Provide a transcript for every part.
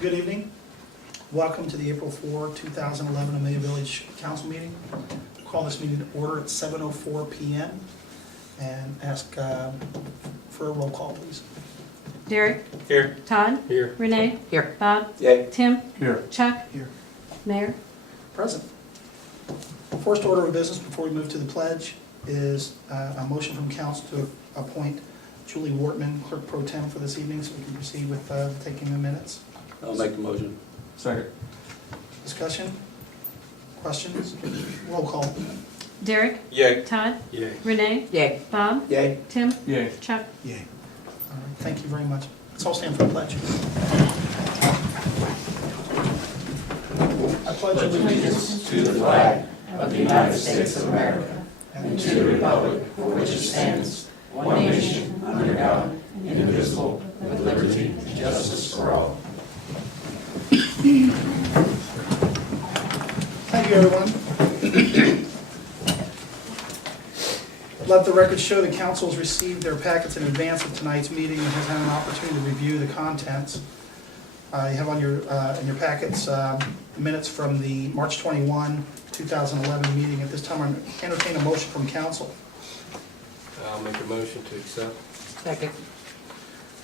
Good evening. Welcome to the April 4, 2011 Amelia Village Council meeting. We'll call this meeting to order at 7:04 p.m. and ask for a roll call, please. Derek? Here. Todd? Here. Renee? Here. Bob? Yay. Tim? Here. Chuck? Here. Mayor? Present. First order of business before we move to the pledge is a motion from council to appoint Julie Wortman, clerk pro tem, for this evening, so we can proceed with taking the minutes. I'll make the motion. Second. Discussion? Questions? Roll call. Derek? Yay. Todd? Yay. Renee? Yay. Bob? Yay. Tim? Yay. Chuck? Yay. All right, thank you very much. Let's all stand for the pledge. I pledge allegiance to the flag of the United States of America and to the republic for which it stands, one nation, under God, indivisible, with liberty and justice for all. Thank you, everyone. Let the record show the council has received their packets in advance of tonight's meeting and has had an opportunity to review the contents. You have on your in your packets minutes from the March 21, 2011 meeting. At this time, I entertain a motion from council. I'll make a motion to accept. Second.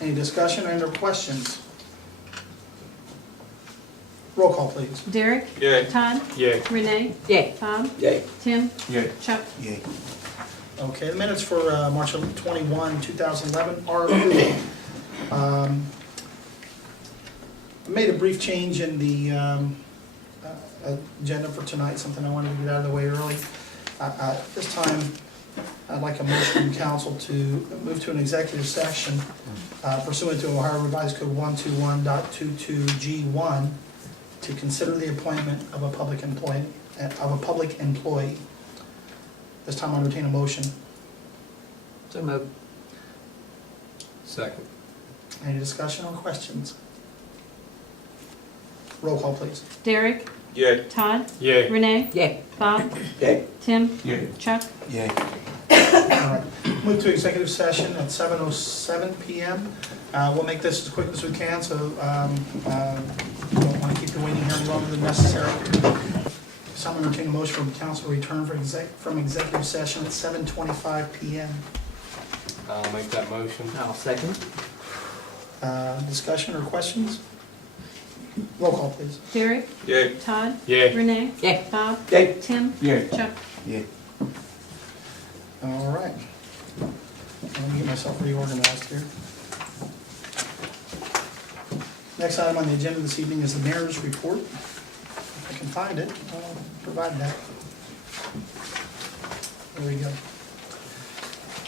Any discussion and/or questions? Roll call, please. Derek? Yay. Todd? Yay. Renee? Yay. Bob? Yay. Tim? Yay. Chuck? Yay. Okay, the minutes for March 21, 2011 are approved. I made a brief change in the agenda for tonight, something I wanted to get out of the way early. This time, I'd like a motion from council to move to an executive session pursuant to Ohio Revised Code 121.22G1 to consider the appointment of a public employee. This time I'll entertain a motion. So moved. Second. Any discussion or questions? Roll call, please. Derek? Yay. Todd? Yay. Renee? Yay. Bob? Yay. Tim? Yay. Chuck? Yay. All right. Move to executive session at 7:07 p.m. We'll make this as quick as we can, so we don't want to keep you waiting here any longer than necessary. Someone entertain a motion from council to return from executive session at 7:25 p.m. I'll make that motion. I'll second. Discussion or questions? Roll call, please. Derek? Yay. Todd? Yay. Renee? Yay. Bob? Yay. Tim? Yay. Chuck? Yay. All right. Let me get myself reorganized here. Next item on the agenda this evening is the mayor's report. If I can find it, I'll provide that. There we go.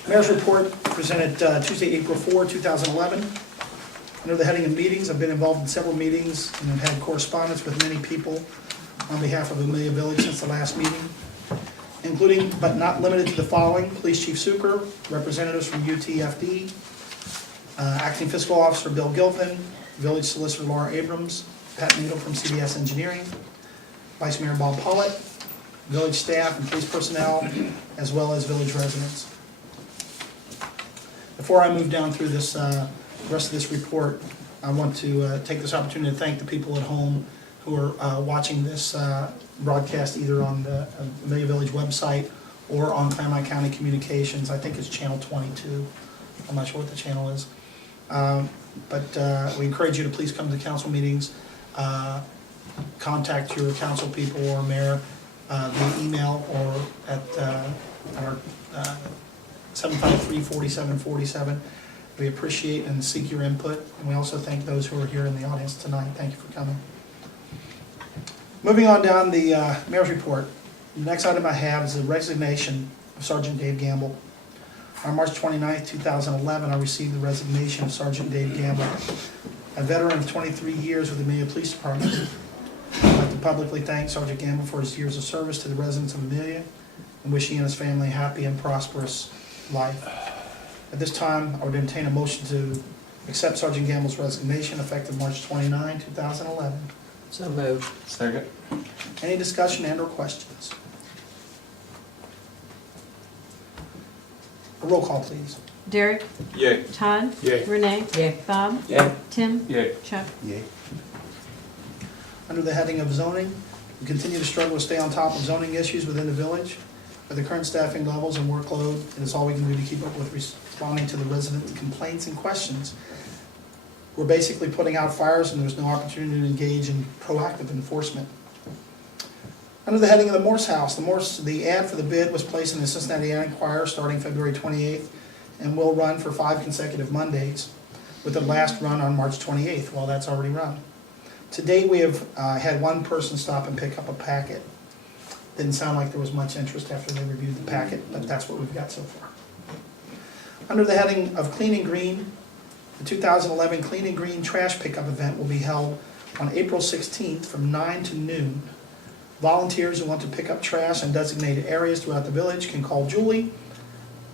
Mayor's report presented Tuesday, April 4, 2011. Under the heading of meetings, I've been involved in several meetings and have had correspondence with many people on behalf of Amelia Village since the last meeting, including but not limited to the following: Police Chief Sucre, representatives from UTFD, Acting Fiscal Officer Bill Gilpin, Village Solicitor Laura Abrams, Pat Needle from CBS Engineering, Vice Mayor Bob Pollitt, village staff and police personnel, as well as village residents. Before I move down through this rest of this report, I want to take this opportunity to thank the people at home who are watching this broadcast either on the Amelia Village website or on Claremont County Communications. I think it's channel 22. I'm not sure what the channel is. But we encourage you to please come to the council meetings, contact your council people or mayor via email or at our 753-4747. We appreciate and seek your input, and we also thank those who are here in the audience tonight. Thank you for coming. Moving on down the mayor's report, the next item I have is the resignation of Sergeant Dave Gamble. On March 29, 2011, I received the resignation of Sergeant Dave Gamble, a veteran of 23 years with the Amelia Police Department. I'd like to publicly thank Sergeant Gamble for his years of service to the residents of Amelia and wish he and his family a happy and prosperous life. At this time, I would entertain a motion to accept Sergeant Gamble's resignation effective March 29, 2011. So moved. Second. Any discussion and/or questions? A roll call, please. Derek? Yay. Todd? Yay. Renee? Yay. Bob? Yay. Tim? Yay. Chuck? Yay. Under the heading of zoning, we continue to struggle to stay on top of zoning issues within the village. With the current staffing levels and workload, it is all we can do to keep up with responding to the resident complaints and questions. We're basically putting out fires and there's no opportunity to engage in proactive enforcement. Under the heading of the Morse House, the ad for the bid was placed in the Cincinnati Enquirer starting February 28th and will run for 5 consecutive Mondays, with the last run on March 28th. Well, that's already run. To date, we have had one person stop and pick up a packet. Didn't sound like there was much interest after they reviewed the packet, but that's what we've got so far. Under the heading of Clean and Green, the 2011 Clean and Green Trash Pickup event will be held on April 16th from 9 to noon. Volunteers who want to pick up trash in designated areas throughout the village can call Julie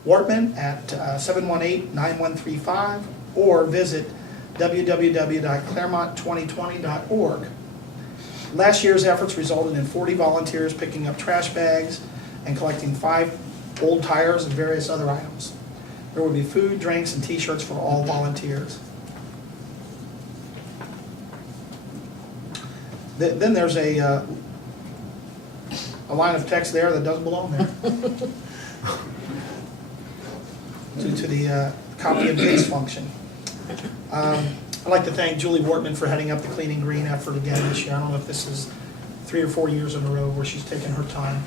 Wortman at 718-9135 or visit www.claremont2020.org. Last year's efforts resulted in 40 volunteers picking up trash bags and collecting 5 old tires and various other items. There will be food, drinks, and t-shirts for all volunteers. Then there's a line of text there that doesn't belong there. Due to the copy and paste function. I'd like to thank Julie Wortman for heading up the Clean and Green effort again this year. I don't know if this is 3 or 4 years in a row where she's taken her time.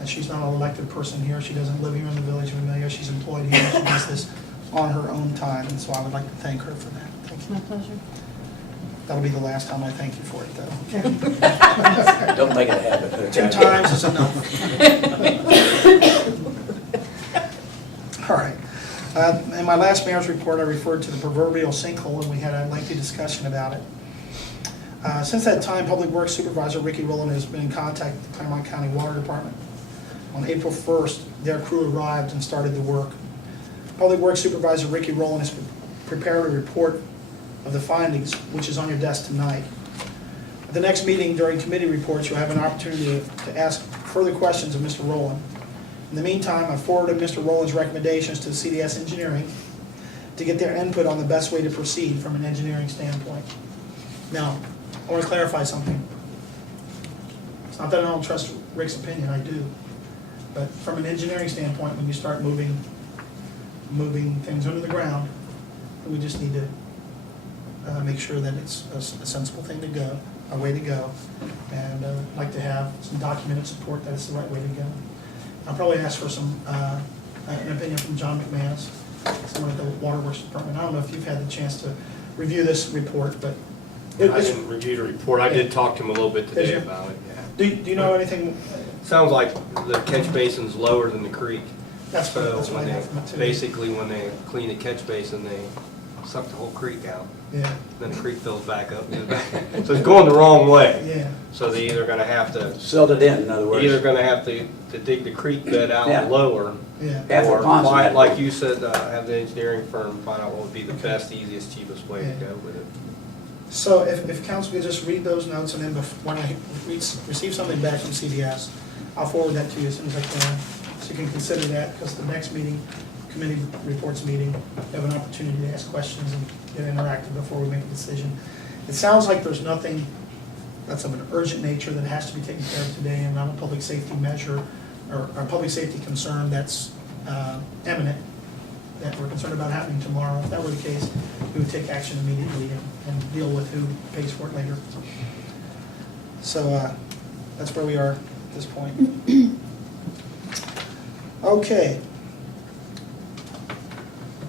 And she's not an elected person here. She doesn't live here in the village of Amelia. She's employed here. She does this on her own time. And so I would like to thank her for that. Thank you. My pleasure. That'll be the last time I thank you for it, though. Don't make it a habit. 2 times is enough. All right. In my last mayor's report, I referred to the proverbial sinkhole, and we had a lengthy discussion about it. Since that time, Public Works Supervisor Ricky Rowland has been in contact with the Claremont County Water Department. On April 1st, their crew arrived and started the work. Public Works Supervisor Ricky Rowland has prepared a report of the findings, which is on your desk tonight. At the next meeting during committee reports, you'll have an opportunity to ask further questions of Mr. Rowland. In the meantime, I forwarded Mr. Rowland's recommendations to CDS Engineering to get their input on the best way to proceed from an engineering standpoint. Now, I want to clarify something. It's not that I don't trust Rick's opinion, I do. But from an engineering standpoint, when you start moving things under the ground, we just need to make sure that it's a sensible thing to go, a way to go. And I'd like to have some documented support that it's the right way to go. I'll probably ask for some an opinion from John McManus, someone at the Waterworks Department. I don't know if you've had the chance to review this report, but I didn't review the report. I did talk to him a little bit today about it, yeah. do you know anything? Sounds like the catch basin's lower than the creek. That's what So I when have from it too. basically when they clean the catch basin, they suck the whole creek out. Yeah, Then the creek fills back up. So it's going the wrong way. yeah. So they're either gonna have to, Sealed it in other words. either gonna have to dig the creek bed out Yeah. lower, Yeah. Half or the ponds in find, that like creek. you said, have the engineering firm find out what would be the best, easiest, cheapest way to go with it. So if council could just read those notes, and then when I receive something back from CDS, I'll forward that to you as soon as I can, so you can consider that, because the next meeting, committee reports meeting, you have an opportunity to ask questions and get interactive before we make a decision. It sounds like there's nothing that's of an urgent nature that has to be taken care of today, and not a public safety measure or a public safety concern that's imminent, that we're concerned about happening tomorrow. If that were the case, we would take action immediately and deal with who pays for it later. So that's where we are at this point. Okay.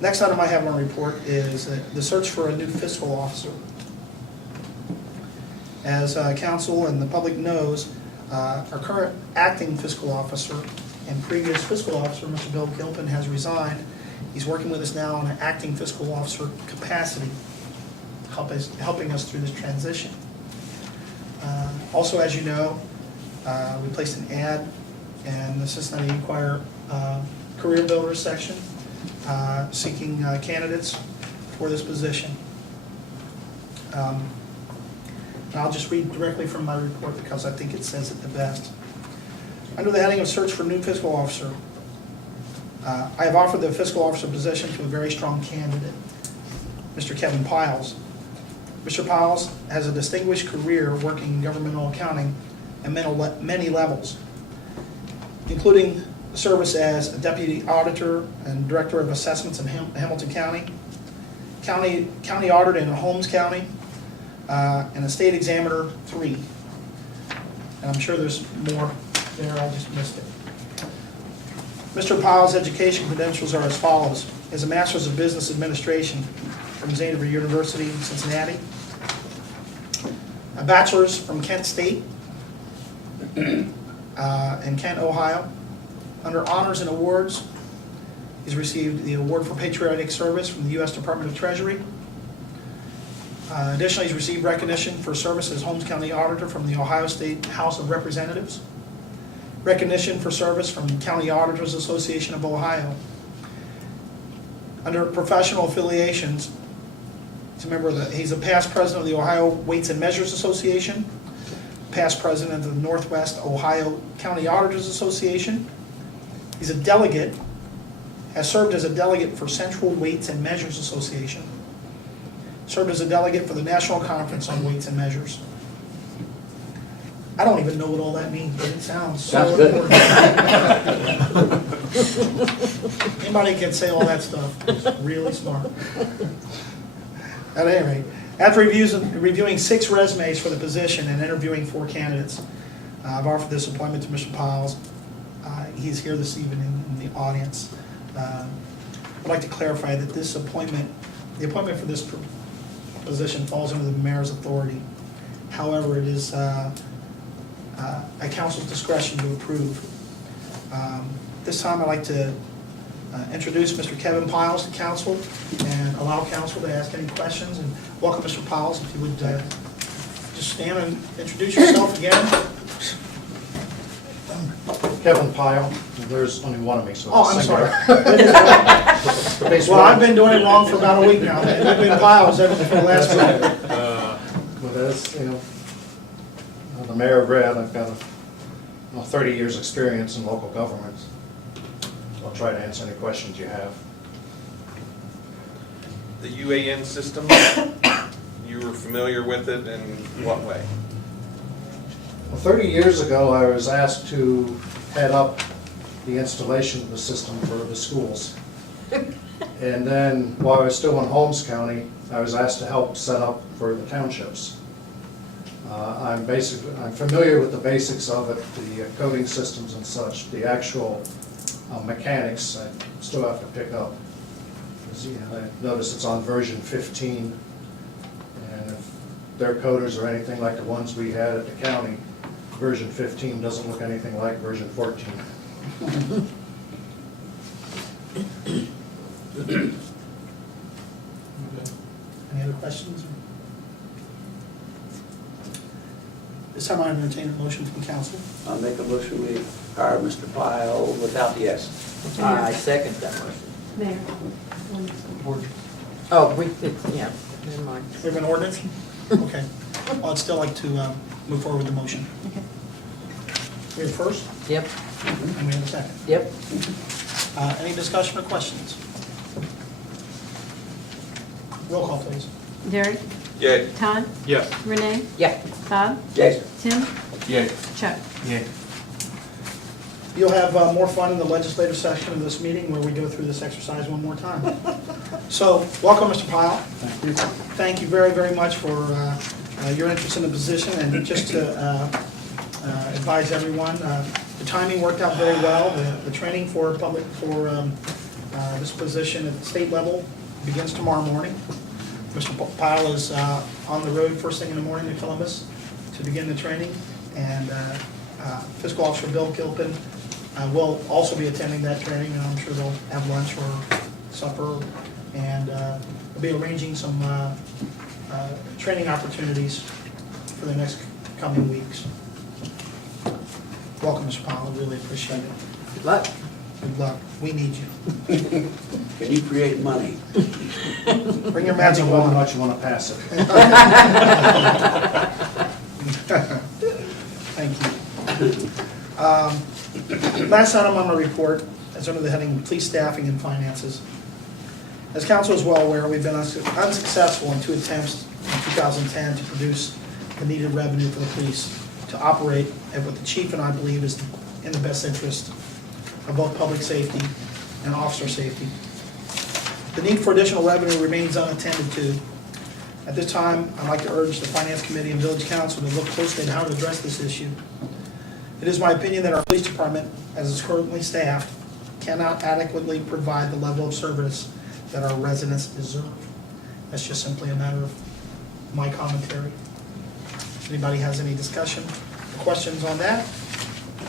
Next item I have on the report is the search for a new fiscal officer. As council and the public knows, our current acting fiscal officer and previous fiscal officer, Mr. Bill Gilpin, has resigned. He's working with us now in an acting fiscal officer capacity, helping us through this transition. Also, as you know, we placed an ad in the Cincinnati Enquirer Career Builders section seeking candidates for this position. And I'll just read directly from my report because I think it says it the best. Under the heading of search for new fiscal officer, I have offered the fiscal officer position to a very strong candidate, Mr. Kevin Piles. Mr. Piles has a distinguished career working in governmental accounting at many levels, including service as a deputy auditor and director of assessments in Hamilton County, county auditor in Holmes County, and a state examiner 3. And I'm sure there's more there, I just missed it. Mr. Piles' education credentials are as follows. He has a Master's of Business Administration from Xavier University in Cincinnati, a bachelor's from Kent State in Kent, Ohio. Under honors and awards, he's received the Award for Patriotic Service from the U.S. Department of Treasury. Additionally, he's received recognition for service as Holmes County Auditor from the Ohio State House of Representatives, recognition for service from the County Auditors Association of Ohio. Under professional affiliations, he's a past president of the Ohio Weights and Measures Association, past president of the Northwest Ohio County Auditors Association. He's a delegate, has served as a delegate for Central Weights and Measures Association, served as a delegate for the National Conference on Weights and Measures. I don't even know what all that means, but it sounds so important. Anybody can say all that stuff is really smart. At any rate, after reviewing 6 resumes for the position and interviewing 4 candidates, I've offered this appointment to Mr. Piles. He's here this evening in the audience. I'd like to clarify that the appointment for this position falls under the mayor's authority. However, it is at council's discretion to approve. This time I'd like to introduce Mr. Kevin Piles to council and allow council to ask any questions. And welcome, Mr. Piles, if you would just stand and introduce yourself again. Kevin Pyle, there's only one of me, so Oh, I'm it's sorry. singular. Well, I've been doing it wrong for about a week now. I've been Piles ever for the last week. With this, the mayor of Red, I've got 30 years' experience in local government. I'll try to answer any questions you have. The UAN system, you were familiar with it in what way? Well, 30 years ago, I was asked to head up the installation of the system for the schools. And then, while I was still in Holmes County, I was asked to help set up for the townships. I'm familiar with the basics of it, the coding systems and such. The actual mechanics, I still have to pick up. I notice it's on version 15, and if their coders are anything like the ones we had at the county, version 15 doesn't look anything like version 14. Any other questions? This time I entertain a motion from council. I'll make a motion we hire Mr. Pyle without the S. I second that motion. Mayor. Oh, yeah, never mind. We have an ordinance? Okay. I'd still like to move forward with the motion. Okay. We have first, Yep, and we have a second. yep. Any discussion or questions? Roll call, please. Derek, Yay. Todd, Yes. Renee, Yeah. Bob, Jason. Tim, Yay. Chuck. Yay. You'll have more fun in the legislative session of this meeting where we go through this exercise one more time. So, welcome, Mr. Pyle. Thank you. Thank you very, very much for your interest in the position, and just to advise everyone, the timing worked out very well. The training for this position at the state level begins tomorrow morning. Mr. Pyle is on the road first thing in the morning to Columbus to begin the training, and Fiscal Officer Bill Gilpin will also be attending that training, and I'm sure they'll have lunch or supper, and we'll be arranging some training opportunities for the next coming weeks. Welcome, Mr. Powell, really appreciate it. Good luck. Good luck, we need you. Can you create money? Bring your Depends magic on whether or wand. not you want to pass it. Thank you. Last item on my report is under the heading Police Staffing and Finances. As council is well aware, we've been unsuccessful in 2 attempts 2010 to produce the needed revenue for the police to operate at what the chief and I believe is in the best interest of both public safety and officer safety. The need for additional revenue remains unattended to. At this time, I'd like to urge the Finance Committee and Village Council to look closely at how to address this issue. It is my opinion that our police department, as it's currently staffed, cannot adequately provide the level of service that our residents deserve. That's just simply a matter of my commentary. Anybody has any discussion, questions on that?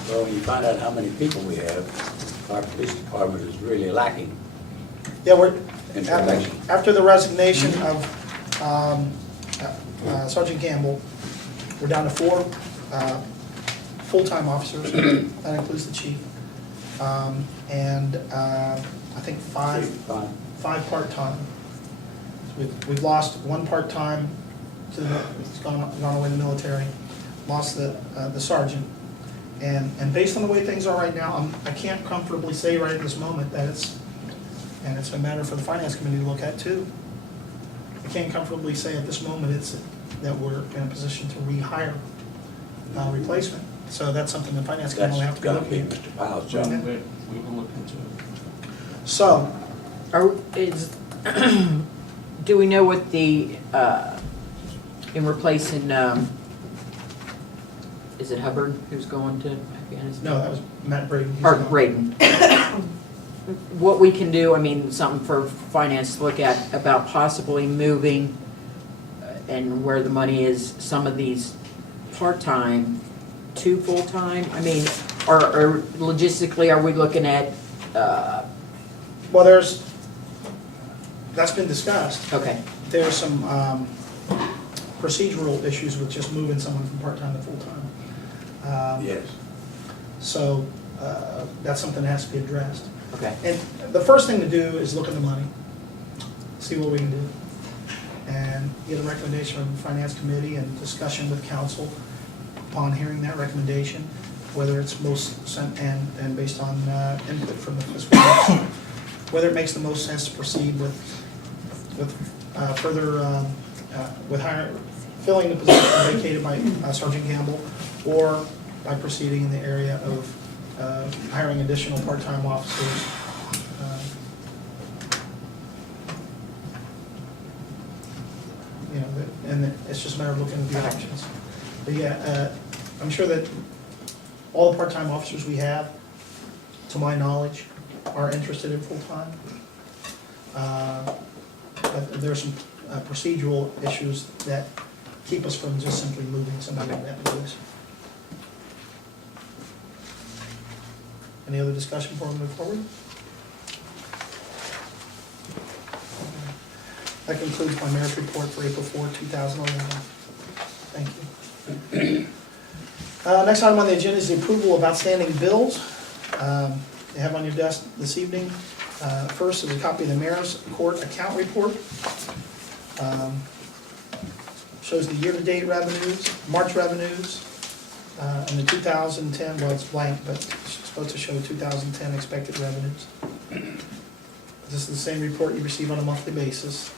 Well, when you find out how many people we have, our police department is really lacking Yeah, we're, in protection. after the resignation of Sergeant Campbell, we're down to 4 full-time officers, that includes the chief, and I think 5 Fine. part-time. So we've lost 1 part-time to the, it's gone away in the military, lost the sergeant. And based on the way things are right now, I can't comfortably say right at this moment that it's a matter for the Finance Committee to look at too. I can't comfortably say at this moment that we're in a position to rehire a replacement. So that's something the Finance Committee will have That's to be got to be looking at. Mr. Powell's job. We will look into it. So, Do we know what the, in replacing, is it Hubbard who's going to Afghanistan? no, that was Matt Brady. He's Or gone. Braden. What we can do, I mean, something for finance to look at about possibly moving and where the money is, some of these part-time to full-time? I mean, or logistically, are we looking at, Well, that's been discussed. okay, There's some procedural issues with just moving someone from part-time to full-time. Yes. So that's something that has to be addressed. okay. And the first thing to do is look at the money, see what we can do, and get a recommendation from the Finance Committee and discussion with council upon hearing that recommendation, whether it's and based on input from the fiscal officer, whether it makes the most sense to proceed with filling the position vacated by Sergeant Campbell, or by proceeding in the area of hiring additional part-time officers. And it's just a matter of looking at the options. But yeah, I'm sure that all the part-time officers we have, to my knowledge, are interested in full-time. But there are some procedural issues that keep us from just simply moving somebody in that place. Any other discussion before we move forward? That concludes my mayor's report for April 4, 2011. Thank you. Next item on the agenda is the approval of outstanding bills. You have on your desk this evening. First is a copy of the mayor's court account report. Shows the year-to-date revenues, March revenues, and the 2010, well, it's blank, but it's supposed to show 2010 expected revenues. This is the same report you receive on a monthly basis.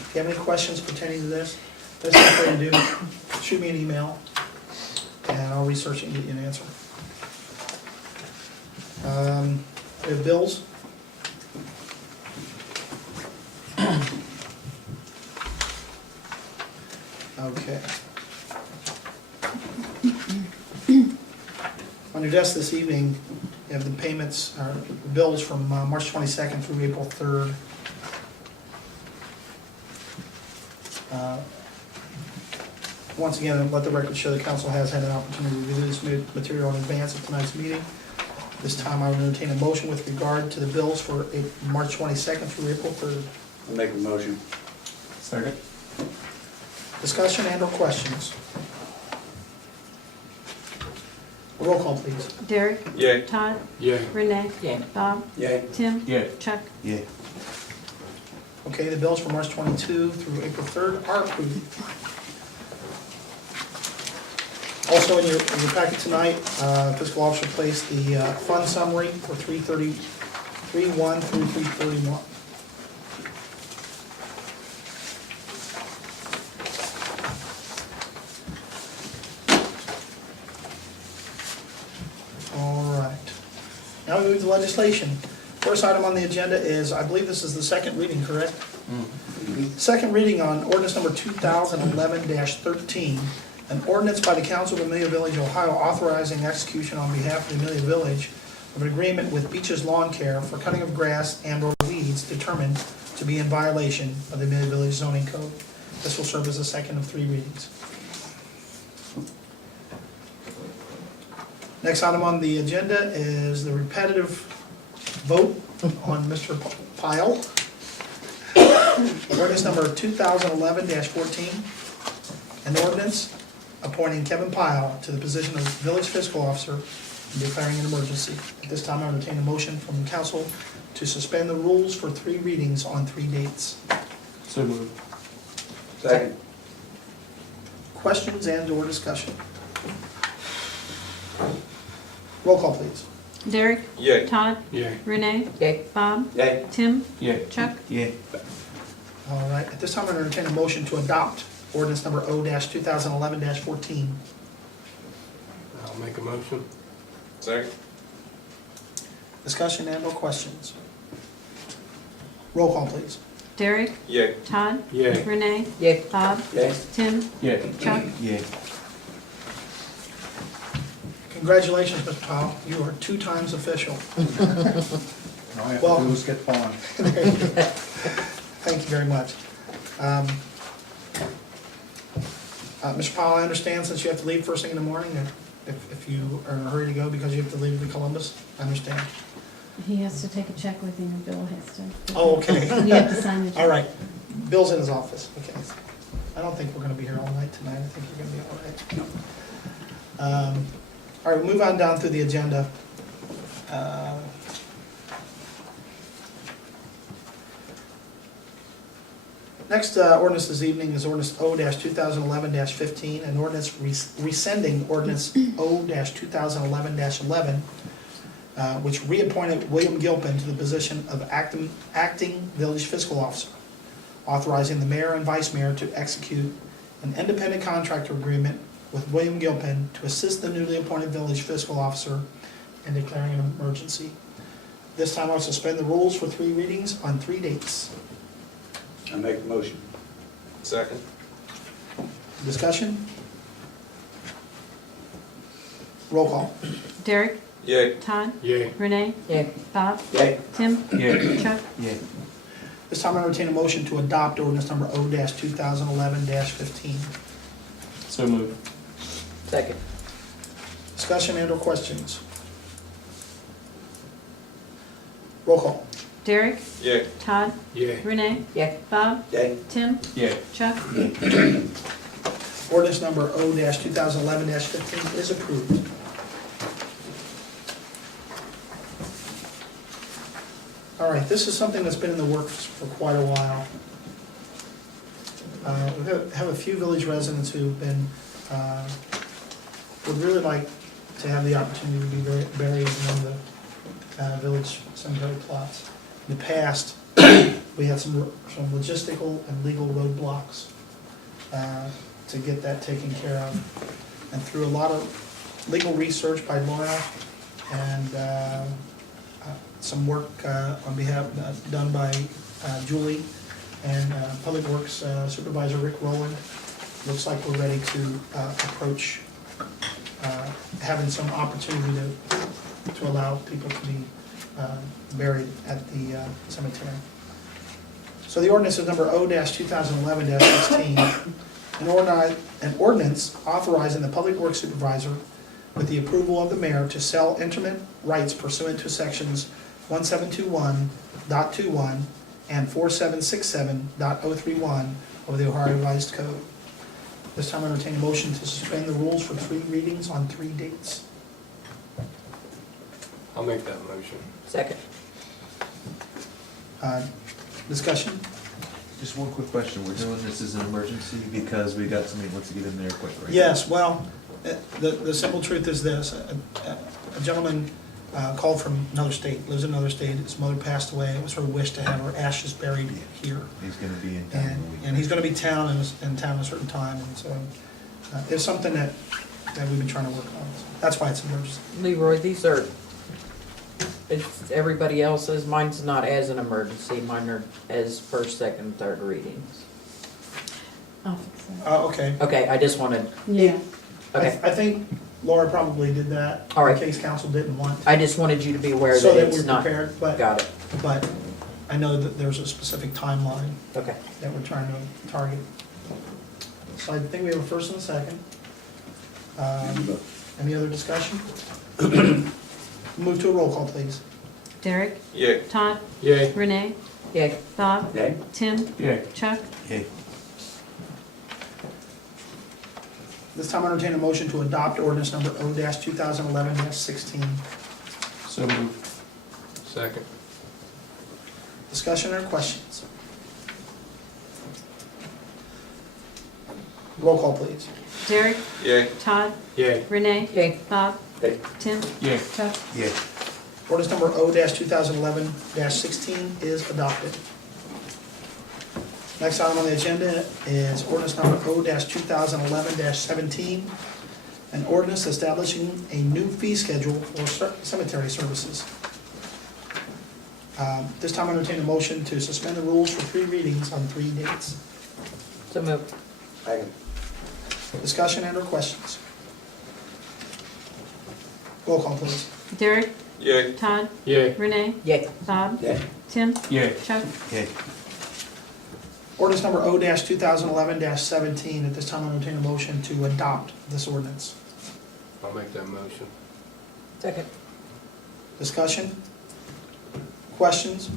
If you have any questions pertaining to this, best thing to do, shoot me an email, and I'll research it and get you an answer. We have bills. Okay. On your desk this evening, you have the payments, or bills from March 22nd through April 3rd. Once again, let the record show the council has had an opportunity to review this material in advance of tonight's meeting. This time I would entertain a motion with regard to the bills for March 22nd through April 3rd. I'll make a motion. Second? Discussion and/or questions? Roll call, please. Derek? Yay. Todd? Yay. Renee? Yeah. Bob? Yay. Tim? Yay. Chuck? Yay. Okay, the bills for March 22 through April 3rd are approved. Also in your packet tonight, fiscal officer placed the fund summary for 3/31 through 3/31. Now we move to legislation. First item on the agenda is, I believe this is the second reading, correct? Second reading on ordinance number 2011-13, an ordinance by the Council of Amelia Village, Ohio, authorizing execution on behalf of the Amelia Village of an agreement with Beaches Lawn Care for cutting of grass and/or weeds determined to be in violation of the Amelia Village zoning code. This will serve as the second of 3 readings. Next item on the agenda is the repetitive vote on Mr. Pyle. Ordinance number 2011-14, an ordinance appointing Kevin Pyle to the position of village fiscal officer and declaring an emergency. At this time, I entertain a motion from the council to suspend the rules for 3 readings on 3 dates. So moved. Second. Questions and/or discussion? Roll call, please. Derek, Yay. Todd, Yay. Renee, Yay. Bob, Yay. Tim, Yay. Chuck. Yay. All right, at this time, I entertain a motion to adopt ordinance number O-2011-14. I'll make a motion. Second. Discussion and/or questions? Roll call, please. Derek, Yay. Todd, Yay. Renee, Yay. Bob, Yay. Tim, Yay. Chuck. Yay. Congratulations, Mr. Powell, you are 2 times official. All I have Well- to do is get bond. Thank you very much. Mr. Powell, I understand since you have to leave first thing in the morning, that if you are in a hurry to go because you have to leave to Columbus, I understand. He has to take a check with him, and Bill has to. Oh, okay. You have to sign the check. All right, Bill's in his office, okay. I don't think we're gonna be here all night tonight, I think we're gonna be all right. All right, we'll move on down through the agenda. Next ordinance this evening is ordinance O-2011-15, an ordinance rescinding ordinance O-2011-11, which reappointed William Gilpin to the position of acting village fiscal officer, authorizing the mayor and vice mayor to execute an independent contractor agreement with William Gilpin to assist the newly appointed village fiscal officer in declaring an emergency. This time I'll suspend the rules for 3 readings on 3 dates. I make the motion. Second. Discussion? Roll call. Derek, Yay. Todd, Yay. Renee, Yay. Bob, Yay. Tim, Yay. Chuck. Yay. This time I entertain a motion to adopt ordinance number O-2011-15. So moved. Second. Discussion and/or questions? Roll call. Derek, Yay. Todd, Yay. Renee, Yay. Bob, Yay. Tim, Yay. Chuck. Ordinance number O-2011-15 is approved. All right, this is something that's been in the works for quite a while. We have a few village residents who've been, would really like to have the opportunity to be buried in one of the village cemetery plots. In the past, we had some logistical and legal roadblocks to get that taken care of. And through a lot of legal research by Laura and some work on behalf, done by Julie and Public Works Supervisor Rick Rowland, looks like we're ready to approach having some opportunity to allow people to be buried at the cemetery. So the ordinance is number O-2011-16, an ordinance authorizing the Public Works Supervisor with the approval of the mayor to sell interment rights pursuant to sections 1721.21 and 4767.031 of the Ohio Revised Code. This time I entertain a motion to suspend the rules for 3 readings on 3 dates. I'll make that motion. Second. Discussion? Just one quick question. We're doing this as an emergency because we got somebody who wants to get in there quick, right? Yes, well, the simple truth is this. A gentleman called from another state, lives in another state. His mother passed away. It was her wish to have her ashes buried here. He's gonna be in town in a week. And he's gonna be in town at a certain time, and so it's something that we've been trying to work on. That's why it's an emergency. Leroy, these are It's everybody else's, mine's not as an emergency, mine are as first, second, third readings. I'll fix that. Okay. Okay, I just wanted, Yeah, okay, I think Laura probably did that. All right. In case council didn't want. I just wanted you to be aware So that that it's we're not, prepared, but got it, I know that there's a specific timeline okay. that we're trying to target. So I think we have a first and a second. Any other discussion? Move to a roll call, please. Derek, Yeah. Todd, Yay. Renee, Yeah, Bob, Yay. Tim, Yay. Chuck, Yay. This time I entertain a motion to adopt ordinance number O-2011-16. So moved. Second. Discussion or questions? Roll call, please. Derek, Yay. Todd, Yay. Renee, Yay. Bob, Yay. Tim, Yay. Chuck. Yay. Ordinance number O-2011-16 is adopted. Next item on the agenda is ordinance number O-2011-17, an ordinance establishing a new fee schedule for cemetery services. This time I entertain a motion to suspend the rules for 3 readings on 3 dates. so moved. Second. Discussion and or questions? Roll call, please. Derek, Yay. Todd, Yay. Renee, Yay. Bob, Yay. Tim, Yay. Chuck. Yay. Ordinance number O-2011-17, at this time I entertain a motion to adopt this ordinance. I'll make that motion. Second. Discussion? Questions?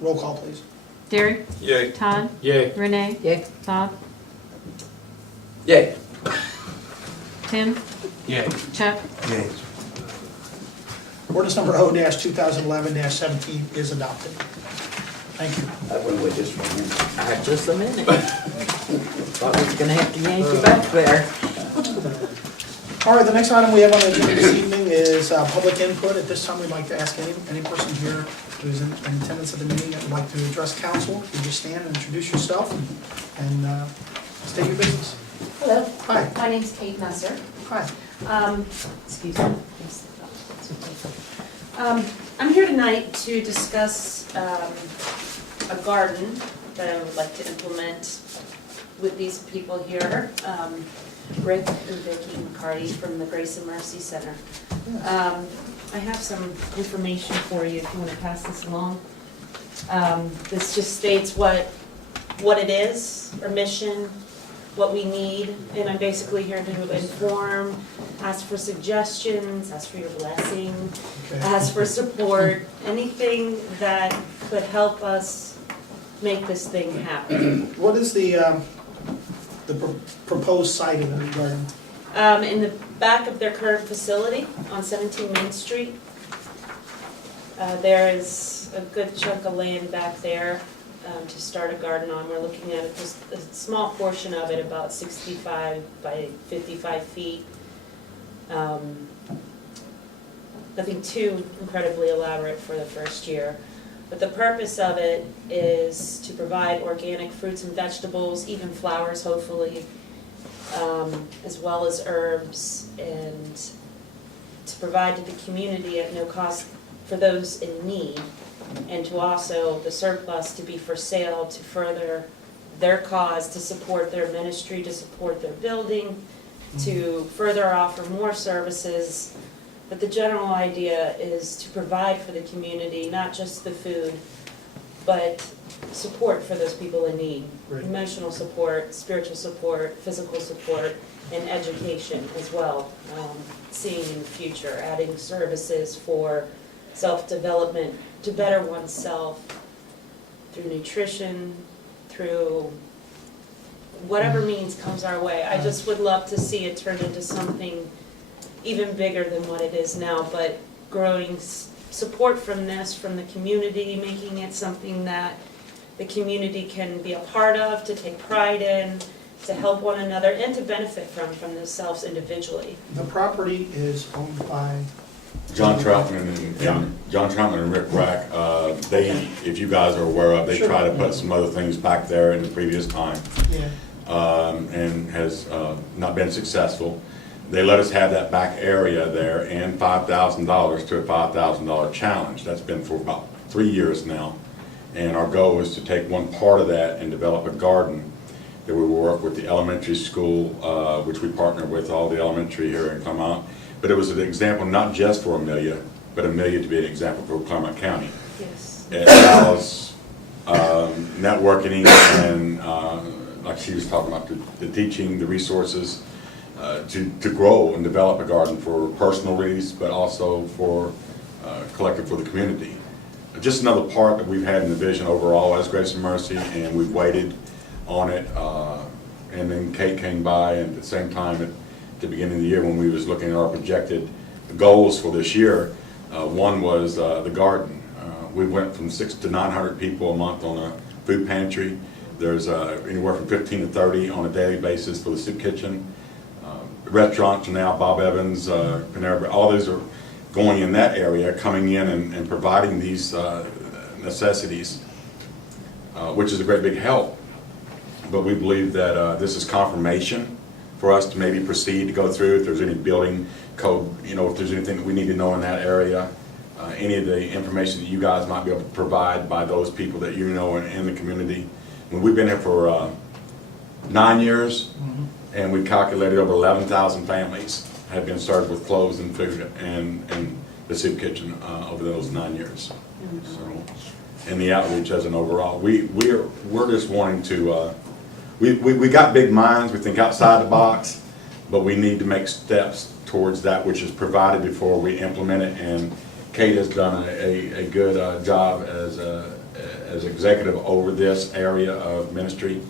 Roll call, please. Derek, Yay. Todd, Yay. Renee, Yay. Bob, Yay. Tim, Yay. Chuck. Yay. Ordinance number O-2011-17 is adopted. Thank you. I went away just for a minute. Just a minute. Thought we was gonna have to yank you back there. All right, the next item we have on the agenda this evening is public input. At this time, we'd like to ask any person here who's in attendance at the meeting that would like to address council. If you just stand and introduce yourself and state your business. Hello, Hi. my name's Kate Messer. Hi. Excuse me. I'm here tonight to discuss a garden that I would like to implement with these people here, Rick and Vicki McCarty from the Grace and Mercy Center. I have some information for you if you want to pass this along. This just states what it is, our mission, what we need, and I'm basically here to inform, ask for suggestions, ask for your blessing, Okay. ask for support, anything that could help us make this thing happen. What is the proposed site of the garden? In the back of their current facility on 17 Main Street, there is a good chunk of land back there to start a garden on. We're looking at just a small portion of it, about 65 by 55 feet. Nothing too incredibly elaborate for the first year. But the purpose of it is to provide organic fruits and vegetables, even flowers hopefully, as well as herbs, and to provide to the community at no cost for those in need, and to also the surplus to be for sale to further their cause, to support their ministry, to support their building, to further offer more services. But the general idea is to provide for the community, not just the food, but support for those people in need. Right. Emotional support, spiritual support, physical support, and education as well. Seeing in the future, adding services for self-development, to better oneself through nutrition, through whatever means comes our way. I just would love to see it turn into something even bigger than what it is now, but growing support from this, from the community, making it something that the community can be a part of, to take pride in, to help one another, and to benefit from themselves individually. The property is owned by, John Troutman and John Troutman and Rick Rack, they, if you guys are aware of, they Sure. tried to put some other things back there in the previous time, yeah, and has not been successful. they let us have that back area there and $5,000 to a $5,000 challenge. That's been for about 3 years now. And our goal is to take one part of that and develop a garden that we will work with the elementary school, which we partner with all the elementary here in Claremont. But it was an example not just for Amelia, but Amelia to be an example for Claremont County. Yes. It allows networking and, like she was talking about, the teaching, the resources, to grow and develop a garden for personal use, but also for collective for the community. Just another part that we've had in the vision overall as Grace and Mercy, and we've waited on it. And then Kate came by, and at the same time, at the beginning of the year, when we was looking at our projected goals for this year, one was the garden. We went from 600 to 900 people a month on a food pantry. There's anywhere from 15 to 30 on a daily basis for the soup kitchen. Restaurants now, Bob Evans, Panera Bread, all those are going in that area, coming in and providing these necessities, which is a great big help. But we believe that this is confirmation for us to maybe proceed to go through. If there's any building code, if there's anything that we need to know in that area, any of the information that you guys might be able to provide by those people that you know in the community. When we've been here for 9 years, and we calculated over 11,000 families have been served with clothes and food and the soup kitchen over those 9 years. So, and the outreach as an overall, we're just wanting to. We got big minds. We think outside the box, but we need to make steps towards that which is provided before we implement it. And Kate has done a good job as executive over this area of ministry,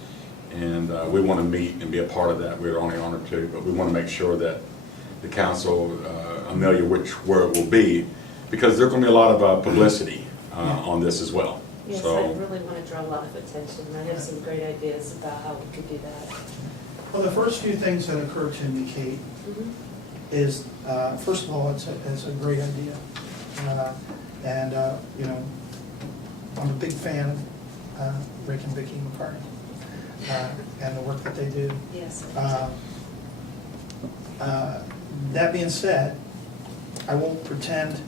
and we want to meet and be a part of that. We're only honored to, but we want to make sure that the council, Amelia, where it will be, because there's going to be a lot of publicity on this as well. Yes, So, I really want to draw a lot of attention. I have some great ideas about how we could do that. Well, the first few things that occurred to me, Kate, is, first of all, it's a great idea. And I'm a big fan of Rick and Vicki McCartney and the work that they do. Yes. That being said, I won't pretend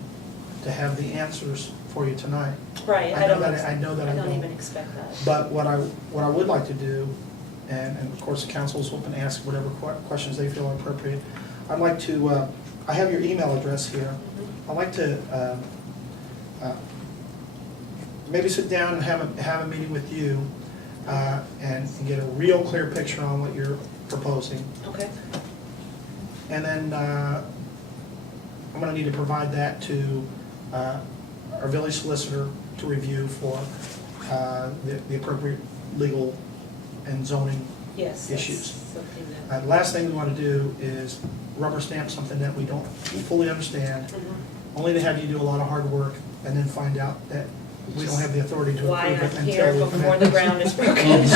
to have the answers for you tonight. Right, I know that I don't don't. even expect that. But what I would like to do, and of course the council is open to ask whatever questions they feel are appropriate. I'd like to, I have your email address here. I'd like to maybe sit down and have a meeting with you and get a real clear picture on what you're proposing. Okay. And then I'm going to need to provide that to our village solicitor to review for the appropriate legal and zoning Yes. issues. Something that. The last thing we want to do is rubber stamp something that we don't fully understand, only to have you do a lot of hard work and then find out that we don't have the authority to Why approve it I'm here until we come before in. the ground is broken.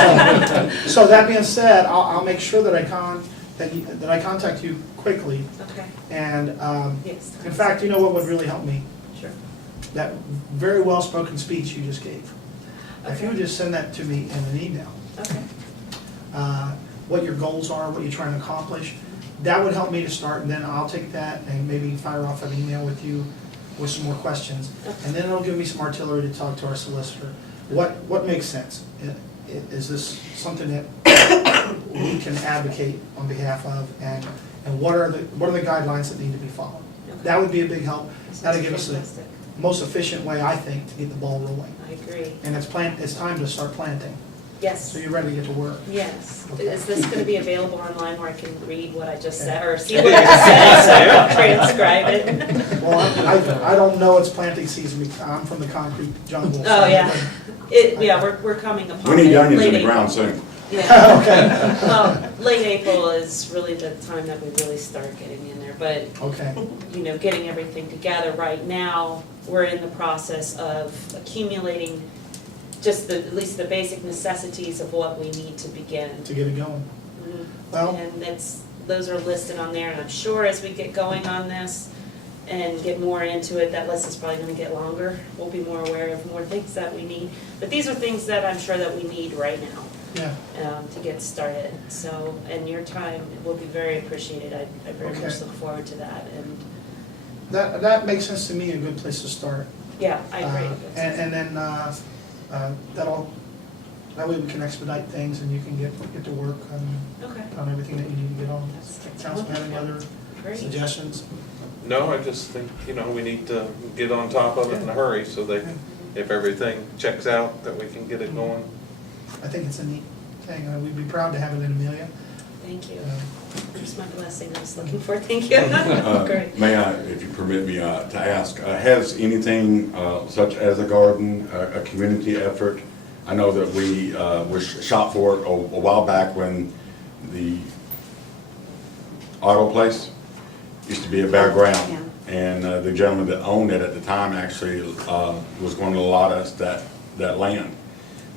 So that being said, I'll make sure that I contact you quickly. Okay. And Yes. in fact, you know what would really help me? Sure. That very well-spoken speech you just gave. If Okay. you would just send that to me in an email, Okay. what your goals are, what you're trying to accomplish, that would help me to start, and then I'll take that and maybe fire off an email with you with some more questions. And then it'll give me some artillery to talk to our solicitor. What makes sense? Is this something that we can advocate on behalf of, and what are the guidelines that need to be followed? That would be a big help. That'll give us the Fantastic. most efficient way, I think, to get the ball rolling. I agree. And it's time to start planting. Yes. So you're ready to get to work. Yes. Okay. Is this going to be available online where I can read what I just said, or see what I just said, so I can transcribe it? Well, I don't know it's planting season, because I'm from the concrete jungle. Oh, yeah. We're coming upon we it. need onions in late the ground April. soon. Yeah. Okay. Well, late April is really the time that we really start getting in there, but, Okay, getting everything together. Right now, we're in the process of accumulating just at least the basic necessities of what we need to begin. to get it going. Mhm. Well- And those are listed on there, and I'm sure as we get going on this and get more into it, that list is probably gonna get longer. We'll be more aware of more things that we need. But these are things that I'm sure that we need right now. Yeah, to get started. So, and your time will be very appreciated. I very much Okay. look forward to that. And that makes sense to me, a good place to start. yeah, I agree. And then, that way we can expedite things and you can get to work Okay. on everything that you need to get on. That's Councilman, have any other Great. suggestions? No, I just think, we need to get on top of it in a hurry so that if everything checks out, that we can get it going. I think it's a neat thing. We'd be proud to have it in Amelia. Thank you. Uh, Just my blessing I was looking for. Thank you. Great. May I, if you permit me, to ask, has anything such as a garden, a community effort? I know that we shot for it a while back when the auto place used to be a bare ground. And the gentleman that owned it at the time actually was going to allot us that land.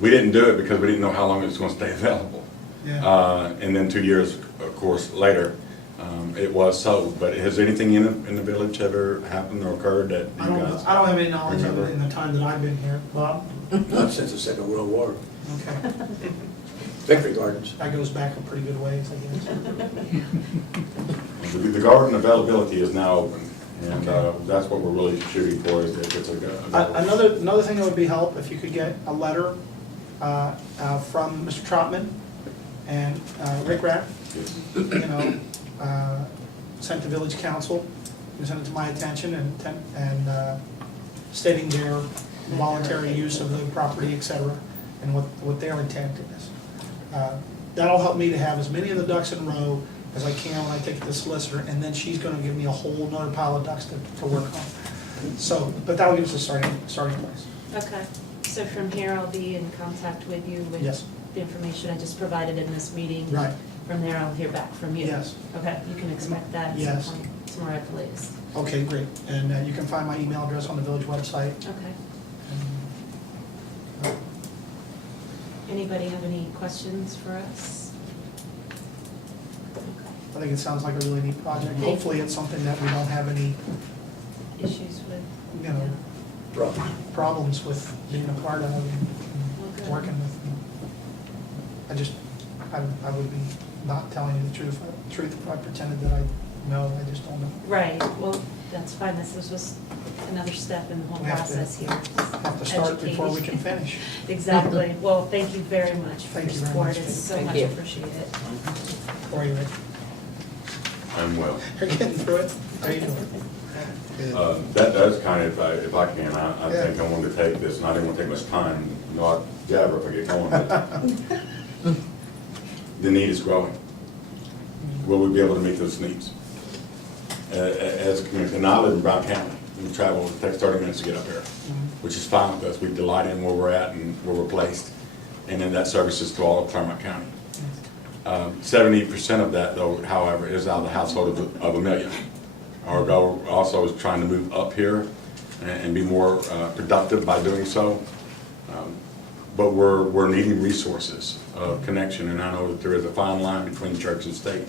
We didn't do it because we didn't know how long it was going to stay available. Yeah. And then 2 years, of course, later, it was sold. But has anything in the village ever happened or occurred that I you don't, guys? I don't have any knowledge of it remember? in the time that I've been here. Bob? Not since the Second World War. Okay. Victory Gardens. That goes back a pretty good ways, I guess. The garden availability is now open, and Okay. that's what we're really shooting for, is if it's a Another thing that would be help, if you could get a letter from Mr. Trotman and Rick Rapp, sent to village council, you send it to my attention and stating their voluntary use of the property, et cetera, and what their intent is. That'll help me to have as many of the ducks in a row as I can when I take it to the solicitor, and then she's gonna give me a whole nother pile of ducks to work on. So, but that'll give us a starting place. Okay. So from here, I'll be in contact with you with Yes. the information I just provided in this meeting. Right. From there, I'll hear back from you. Yes. Okay, you can expect that at Yes. some point, tomorrow at the latest. Okay, great. And you can find my email address on the village website. Okay. And, Anybody have any questions for us? I think it sounds like a really neat project. Thank you. Hopefully it's something that we don't have any, Issues with? problems with being a part of and Well, good. working with. I would be not telling you the truth if I pretended that I know. I just don't know. Right, well, that's fine, this was just another step in the whole We have to- process here. Have to start before we can finish. Exactly, well, thank you very much for your Thank you very support, much. it's so Thank much you. appreciated. Corey, Rick, I'm well. you're getting through it. How you doing? Good. That's kind of, if I can, I Yeah. think I wanted to take this, and I didn't want to take much time, not jabber if I get going, but the need is growing. Will we be able to meet those needs? As a community, and I live in Brown County, we travel, it takes 30 minutes to get up here, which is fine with us. We delight in where we're at and where we're placed, and then that services to all of Claremont County. 70% of that, though, however, is out of the household of Amelia. Our goal also is trying to move up here and be more productive by doing so. But we're needing resources of connection, and I know that there is a fine line between church and state.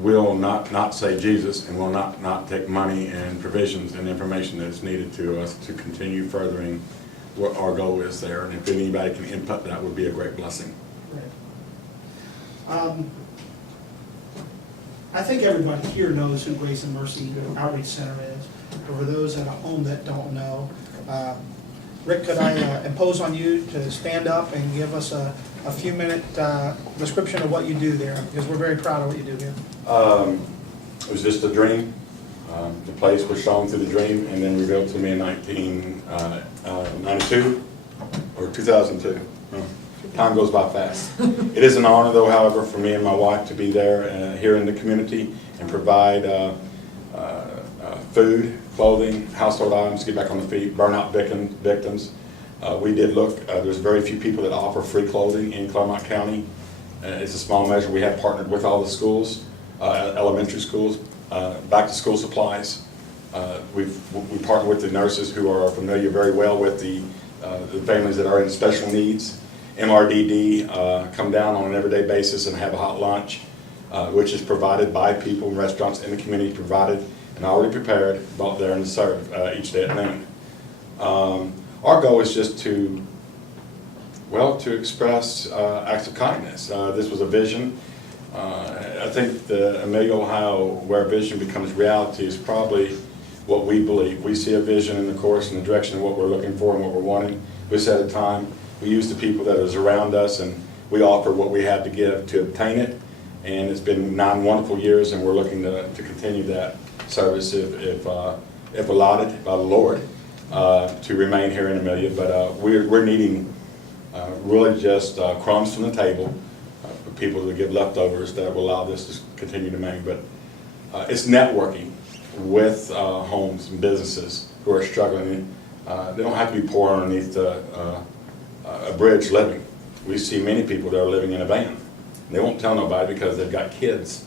Will not say Jesus, and will not take money and provisions and information that is needed to us to continue furthering what our goal is there. And if anybody can input that, would be a great blessing. Right. I think everybody here knows who Grace and Mercy Outreach Center is. But for those at home that don't know, Rick, could I impose on you to stand up and give us a few-minute description of what you do there? Because we're very proud of what you do here. It was just a dream. The place was shown through the dream and then revealed to me in 1992 or 2002. Time goes by fast. It is an honor, though, however, for me and my wife to be there here in the community and provide food, clothing, household items, get back on the feet, burnout victims. We did look, there's very few people that offer free clothing in Claremont County. It's a small measure. We have partnered with all the schools, elementary schools, back to school supplies. We partner with the nurses who are familiar very well with the families that are in special needs. MRDD come down on an everyday basis and have a hot lunch, which is provided by people in restaurants in the community, provided and already prepared, brought there and served each day at noon. Our goal is just to Well, to express acts of kindness. This was a vision. I think the Amelia, Ohio, where vision becomes reality is probably what we believe. We see a vision in the course and the direction of what we're looking for and what we're wanting. We set a time. We use the people that is around us, and we offer what we have to give to obtain it. And it's been 9 wonderful years, and we're looking to continue that service if allotted by the Lord to remain here in Amelia. But we're needing really just crumbs from the table for people to give leftovers that will allow this to continue to remain. But it's networking with homes and businesses who are struggling. They don't have to be poor underneath a bridge living. We see many people that are living in a van. They won't tell nobody because they've got kids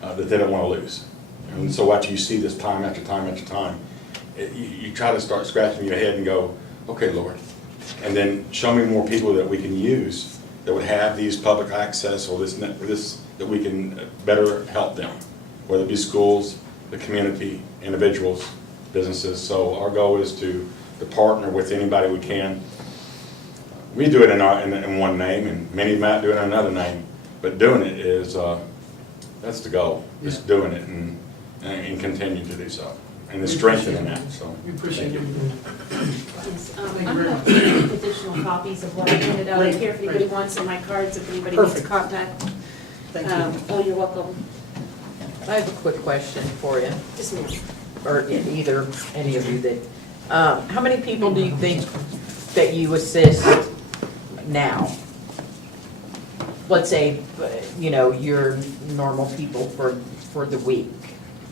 that they don't want to lose. And so after you see this time after time after time, you try to start scratching your head and go, okay, Lord, and then show me more people that we can use that would have these public access or this that we can better help them, whether it be schools, the community, individuals, businesses. So our goal is to partner with anybody we can. We do it in one name, and many might do it in another name, but doing it is that's the goal. Just doing it and continue to do so, and the strengthening that. So We appreciate thank it. Yes, I'm going to have additional copies of what I handed out here if anybody wants, and my cards if anybody needs Perfect. contact. Thank you. Oh, you're welcome. I have a quick question for you, Just a minute. or either, any of you that, how many people do you think that you assist now? Let's say, your normal people for the week.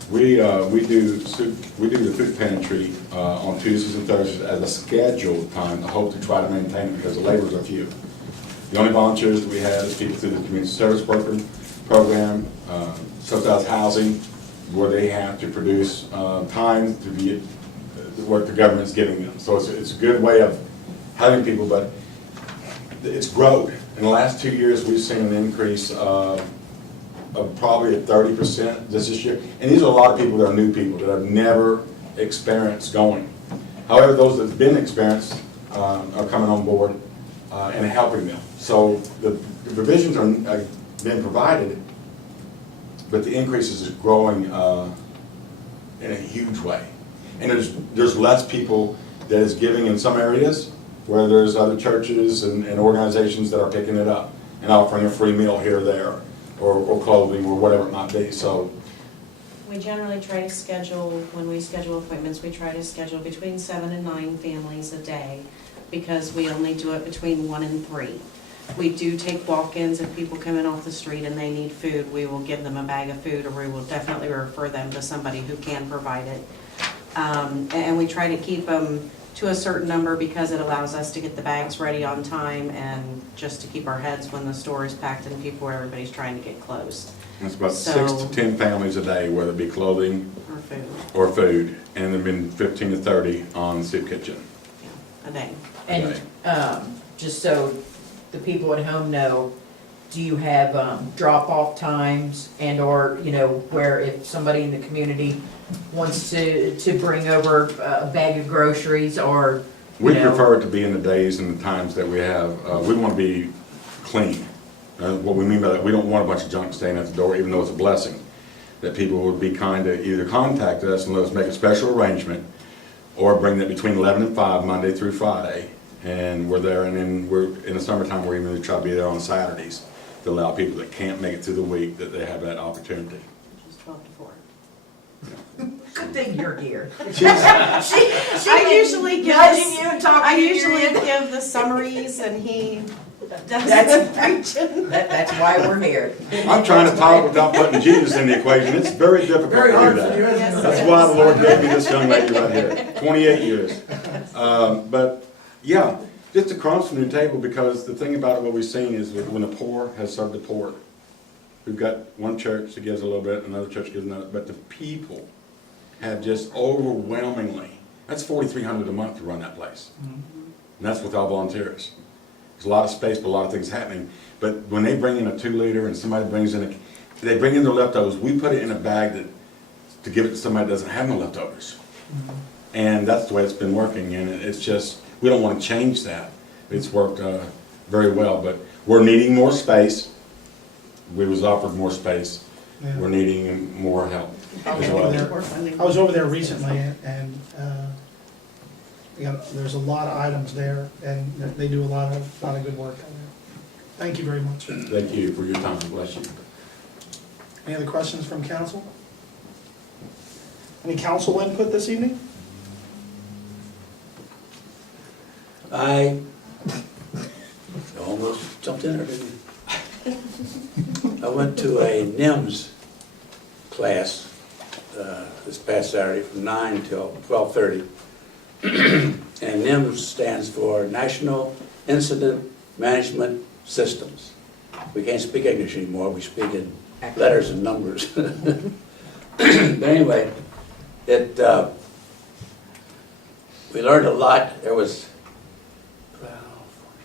We do the food pantry on Tuesdays and Thursdays as a scheduled time. I hope to try to maintain it because the laborers are few. The only volunteers that we have is people through the community service worker program, subsidized housing, where they have to produce time to be the work the government's giving them. So it's a good way of having people, but it's grown. In the last 2 years, we've seen an increase of probably 30% this year. And these are a lot of people that are new people that have never experienced going. However, those that have been experienced are coming on board and helping them. So the provisions are being provided, but the increases is growing in a huge way. And there's less people that is giving in some areas where there's other churches and organizations that are picking it up and offering a free meal here or there, or clothing, or whatever it might be. So We generally try to schedule, when we schedule appointments, we try to schedule between 7 and 9 families a day, because we only do it between 1 and 3. We do take walk-ins. If people come in off the street and they need food, we will give them a bag of food, or we will definitely refer them to somebody who can provide it. And we try to keep them to a certain number because it allows us to get the bags ready on time, and just to keep our heads when the store is packed and people, where everybody's trying to get closed. it's about 6 to 10 families a day, whether it be clothing or food, and there've been 15 to 30 on soup kitchen. A day. And just so the people at home know, do you have drop-off times and/or, where if somebody in the community wants to bring over a bag of groceries, or, We prefer it to be in the days and the times that we have. We want to be clean. What we mean by that, we don't want a bunch of junk staying at the door, even though it's a blessing. That people would be kind to either contact us and let us make a special arrangement, or bring that between 11 and 5, Monday through Friday. And we're there, and then we're, in the summertime, we're even try to be there on Saturdays to allow people that can't make it through the week, that they have that opportunity. Which is 12 to 4. good thing you're here. I usually give nudging you and talking I to you. usually give the summaries, and he does That's- the preaching. That's why we're here. I'm trying to talk without putting Jesus in the equation. It's very difficult to Very do hard for you, that. isn't it? That's why the Lord gave me this young lady right here, 28 years. But yeah, just the crumbs from the table, because the thing about it, what we've seen is that when the poor has served the poor, we've got one church that gives a little bit, another church gives another, but the people have just overwhelmingly, that's $4,300 a month to run that place. And that's with all volunteers. There's a lot of space, but a lot of things happening. But when they bring in a 2-liter and somebody brings in they bring in their leftovers, we put it in a bag to give it to somebody that doesn't have no leftovers. And that's the way it's been working, and it's just, we don't want to change that. It's worked very well, but we're needing more space. We was offered more space. Yeah. We're needing more help I was as over well. there, I was over there recently, and, there's a lot of items there, and they do a lot of good work out there. Thank you very much. Thank you for your time. Bless you. Any other questions from council? Any council input this evening? I almost jumped in there, didn't I? I went to a NIMS class this past Saturday from 9 till 12:30. And NIMS stands for National Incident Management Systems. We can't speak English anymore, we speak in letters and numbers. But anyway, we learned a lot. There was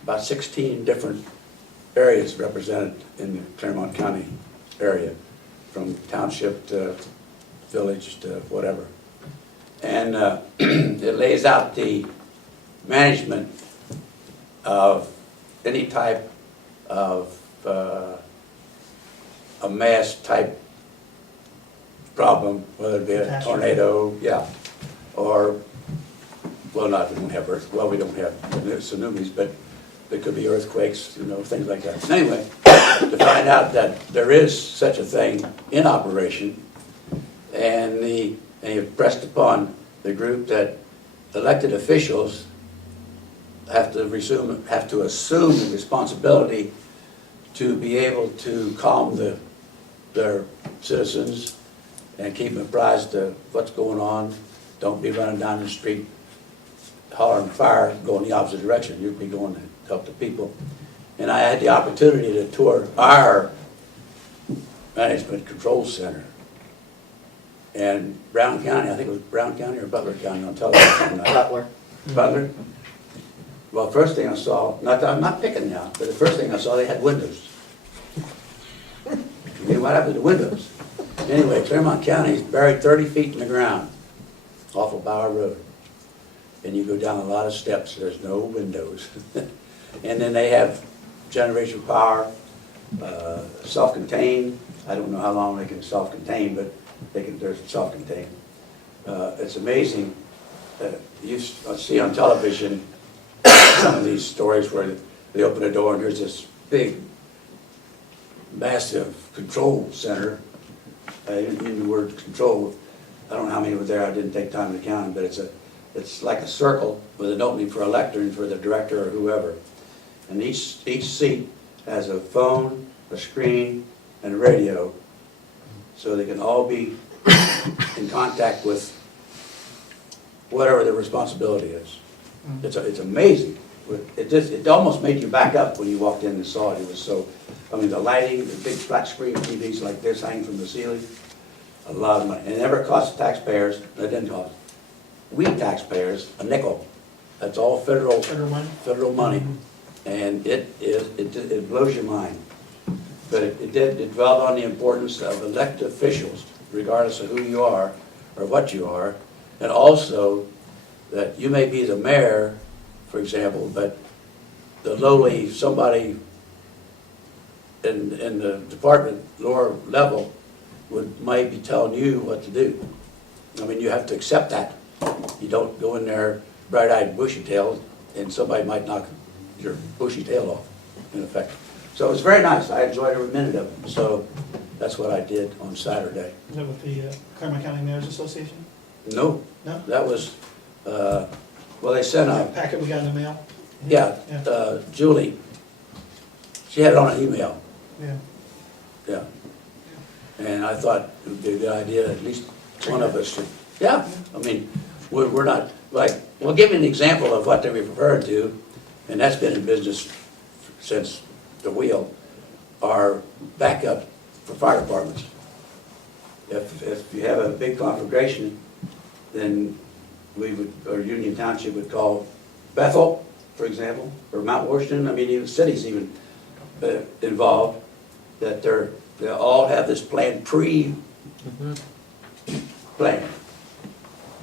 about 16 different areas represented in the Claremont County area, from township to village to whatever. And it lays out the management of any type of a mass type problem, whether it be a tornado, yeah, or, well, we don't have we don't have tsunamis, but it could be earthquakes, you know, things like that. Anyway, to find out that there is such a thing in operation, and you've pressed upon the group that elected officials have to assume the responsibility to be able to calm their citizens and keep them apprised of what's going on. Don't be running down the street hollering fire, going the opposite direction. You'd be going to help the people. And I had the opportunity to tour our management control center. And Brown County, I think it was Brown County or Butler County on television. Butler. Butler? Well, first thing I saw, I'm not picking now, but the first thing I saw, they had windows. You know what happened to the windows? Anyway, Claremont County is buried 30 feet in the ground off of Bower Road. And you go down a lot of steps, there's no windows. And then they have generation power, self-contained. I don't know how long they can self-contain, but they're self-contained. It's amazing. You see on television some of these stories where they open a door and there's this big, massive control center. In the word control, I don't know how many were there. I didn't take time to count them, but it's like a circle with an opening for a lectern for the director or whoever. And each seat has a phone, a screen, and a radio, so they can all be in contact with whatever their responsibility is. It's amazing. It almost made you back up when you walked in and saw it. It was so, I mean, the lighting, the big flat screen TVs like this hanging from the ceiling, a lot of money. And it never cost taxpayers, it didn't cost we taxpayers a nickel. That's all federal money. And it blows your mind. But it dwelled on the importance of elected officials, regardless of who you are or what you are, and also that you may be the mayor, for example, but the lowly somebody in the department, lower level, might be telling you what to do. I mean, you have to accept that. You don't go in there bright-eyed, bushy-tailed, and somebody might knock your bushy tail off, in effect. So it was very nice. I enjoyed every minute of it. So that's what I did on Saturday. Is that with the Claremont County Mayors Association? No. No? That was, well, they sent a, Packet we got in the mail? yeah, Julie, she had it on an email. Yeah. Yeah. And I thought it would be a good idea, at least one of us should, yeah. I mean, we're not, like, well, give me an example of what they referred to, and that's been in business since the wheel, are backup for fire departments. If you have a big conflagration, then we would, or Union Township would call Bethel, for example, or Mount Washington. I mean, even cities even involved, that they all have this plan plan, but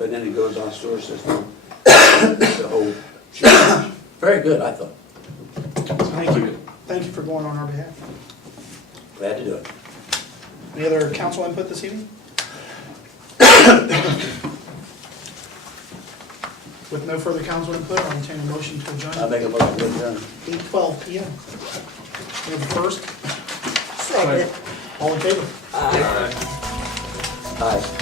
then it goes on sewer system, the whole. Very good, I thought. Thank thank you for going on our behalf. Glad to do it. Any other council input this evening? With no further council input, I'll entertain a motion to I adjourn. make a motion to adjourn. 8:12 PM. We have a first, Second. all in favor? Aye. Aye.